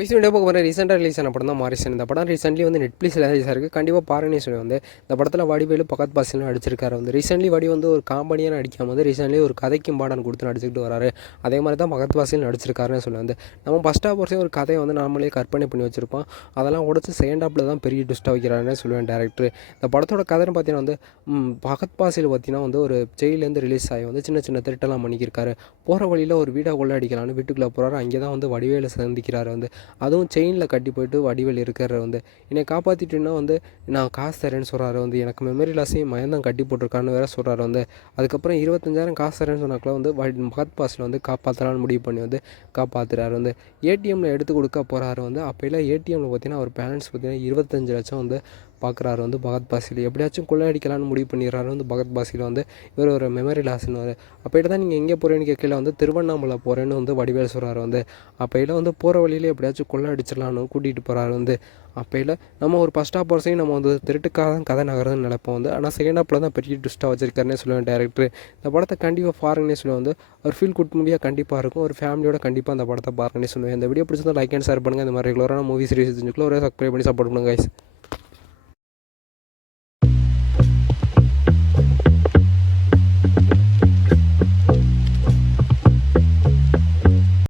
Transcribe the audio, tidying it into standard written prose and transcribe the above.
Video பார்க்க போகிற ரீசெண்டாக ரிலீஸ் ஆன படம் தான் மாரிசன். இந்த படம் ரீசென்ட்லி வந்து நெட்ஃப்ளிக்ஸில் ரிலீஸ் ஆயிருக்கு. கண்டிப்பாக பாருங்கன்னு சொல்லி வந்து இந்த படத்தில் வடிவேலு பகத் பாசிலும் நடிச்சிருக்காரு. வந்து ரீசென்ட்லி வடி வந்து ஒரு காமெடியாக நடிக்காம வந்து ரீசென்ட்லி ஒரு கதைக்கு இம்பார்ட்டன்ட் கொடுத்து நடிச்சுக்கிட்டு வராரு. அதே மாதிரி தான் பகத் பாசில் நடிச்சிருக்காருன்னு சொல்லி வந்து நம்ம ஃபஸ்ட் ஹாஃப் வரைக்கும் ஒரு கதையை வந்து நாமளே கற்பனை பண்ணி வச்சிருப்போம். அதெல்லாம் உடச்சு செகண்ட் ஹாஃபில் தான் பெரிய ட்விஸ்ட்டாக வைக்கிறாருன்னு சொல்லுவேன் டேரக்டர். இந்த படத்தோட கதைன்னு பார்த்தீங்கன்னா வந்து பகத் பாசில் பார்த்தீங்கன்னா வந்து ஒரு ஜெயிலேருந்து ரிலீஸ் ஆகி வந்து சின்ன சின்ன திருட்டெல்லாம் பண்ணிக்கிருக்காரு. போகிற வழியில் ஒரு வீடாக கொள்ள அடிக்கலான்னு வீட்டுக்குள்ளே போகிறாரு. அங்கே தான் வந்து வடிவேலை சந்திக்கிறாரு. வந்து அதுவும் செயினில் கட்டி போய்ட்டு வடிவேல் இருக்கிற வந்து என்னை காப்பாற்றிட்டுன்னா வந்து நான் காசு தரேன்னு சொல்கிறாரு. வந்து எனக்கு மெமரி லாஸையும் மயந்தான் கட்டி போட்டிருக்கான்னு வேறு சொல்கிறாரு. வந்து அதுக்கப்புறம் 25,000 காசு தரேன்னு சொன்னாக்கில் வந்து மகத் பாஸில் வந்து காப்பாற்றலான்னு முடிவு பண்ணி வந்து காப்பாற்றுறாரு. வந்து ஏடிஎம்மில் எடுத்து கொடுக்க போகிறாரு. வந்து அப்போல்லாம் ஏடிஎம்மில் பார்த்தீங்கன்னா ஒரு பேலன்ஸ் பார்த்தீங்கன்னா 25 லட்சம் வந்து பார்க்குறாரு. வந்து பகத் பாசில் எப்படியாச்சும் கொள்ளையடிக்கலான்னு முடிவு பண்ணிடுறாரு. வந்து பகத் பாசில் வந்து இவர் ஒரு மெமரி லாஸ்ன்னு அப்போயிட்ட தான் நீங்கள் எங்கே போகிறேன்னு கேட்கல வந்து திருவண்ணாமலை போகிறேன்னு வந்து வடிவேல் சொல்கிறாரு. வந்து அப்போயில வந்து போகிற வழியிலே எப்படியாச்சும் கொள்ளை அடிச்சிடலான்னு கூட்டிகிட்டு போகிறாரு. வந்து அப்போயில நம்ம ஒரு ஃபஸ்ட் ஹாஃப் வரையும் நம்ம வந்து திருட்டுக்காக தான் கதை நகருதுன்னு நினைப்போம். வந்து ஆனால் செகண்ட் ஹாஃபில் தான் பெரிய ட்விஸ்ட்டாக வச்சிருக்காருன்னே சொல்லுவேன் டேரக்டர். இந்த படத்தை கண்டிப்பாக பாருங்கன்னே சொல்லுவேன். வந்து ஒரு ஃபீல் குட் மூவியாக கண்டிப்பாக இருக்கும். ஒரு ஃபேமிலியோட கண்டிப்பாக அந்த படத்தை பாருங்கன்னே சொல்லுவேன். இந்த வீடியோ பிடிச்சிருந்தா லைக் அண்ட் ஷேர் பண்ணுங்கள். இந்த மாதிரி ரெகுலரான மூவி சீரிஸ் தெரிஞ்சுக்கலாம். ஒரே சப்ஸ்கிரைப் பண்ணி சப்போர்ட் பண்ணுங்கள் கைஸ்.